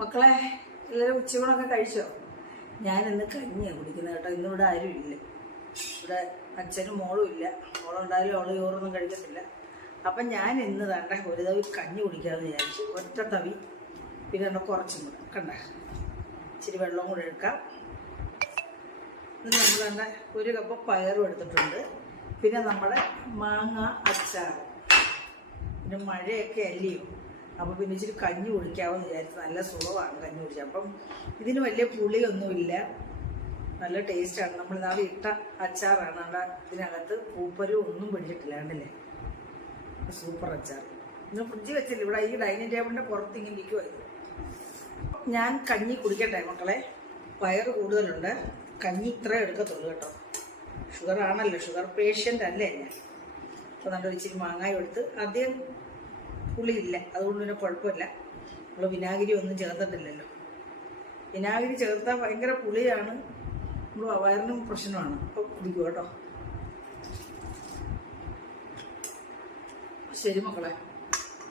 മക്കളെ എല്ലാവരും ഉച്ചയൂണൊക്കെ കഴിച്ചോ? ഞാനിന്ന് കഞ്ഞിയാണ് കുടിക്കുന്നത് കേട്ടോ. ഇന്നിവിടെ ആരും ഇല്ല. ഇവിടെ അച്ഛനും മോളും ഇല്ല. മോളുണ്ടായാലും അവള് ചോറൊന്നും കഴിക്കത്തില്ല. അപ്പം ഞാൻ ഇന്ന് വേണ്ട ഒരു തവി കഞ്ഞി കുടിക്കാമെന്ന് വിചാരിച്ചു. ഒറ്റ തവി, പിന്നെ എന്നാൽ കുറച്ചും കൂടെ കണ്ട ഇച്ചിരി വെള്ളം കൂടെ എടുക്കാം. ഇന്ന് നമ്മൾ തന്നെ ഒരു കപ്പ് പയറും എടുത്തിട്ടുണ്ട്. പിന്നെ നമ്മുടെ മാങ്ങ അച്ചാർ. പിന്നെ മഴയൊക്കെ അല്ലയോ, അപ്പോൾ പിന്നെ ഇച്ചിരി കഞ്ഞി കുടിക്കാമെന്ന് വിചാരിച്ചു. നല്ല സുഖമാണ് കഞ്ഞി കുടിച്ചത്. അപ്പം ഇതിന് വലിയ പുളിയൊന്നുമില്ല, നല്ല ടേസ്റ്റാണ്. നമ്മൾ നാളെ ഇട്ട അച്ചാറാണ്. അവിടെ ഇതിനകത്ത് പൂപ്പരും ഒന്നും പിടിച്ചിട്ടില്ല, കണ്ടില്ലേ? സൂപ്പർ അച്ചാർ. ഇന്ന് ഫ്രിഡ്ജ് വെച്ചില്ല, ഇവിടെ ഈ ഡൈനിങ് ടേബിളിൻ്റെ പുറത്ത് ഇങ്ങനെ ഇരിക്കുമായിരുന്നു. ഞാൻ കഞ്ഞി കുടിക്കട്ടെ മക്കളെ. പയറ് കൂടുതലുണ്ട്, കഞ്ഞി ഇത്രേ എടുക്കത്തുള്ളൂ കേട്ടോ. ഷുഗർ ആണല്ലോ, ഷുഗർ പേഷ്യൻ്റ് അല്ലേ ഞാൻ. അപ്പോൾ നല്ല ഇച്ചിരി മാങ്ങായി എടുത്ത്, ആദ്യം പുളിയില്ല, അതുകൊണ്ട് പിന്നെ കുഴപ്പമില്ല. നമ്മൾ വിനാഗിരി ഒന്നും ചേർത്തിട്ടില്ലല്ലോ. വിനാഗിരി ചേർത്താൽ ഭയങ്കര പുളിയാണ്, നമ്മൾ വയറിനും പ്രശ്നമാണ്. അപ്പോൾ കുടിക്കും കേട്ടോ. ശരി മക്കളെ.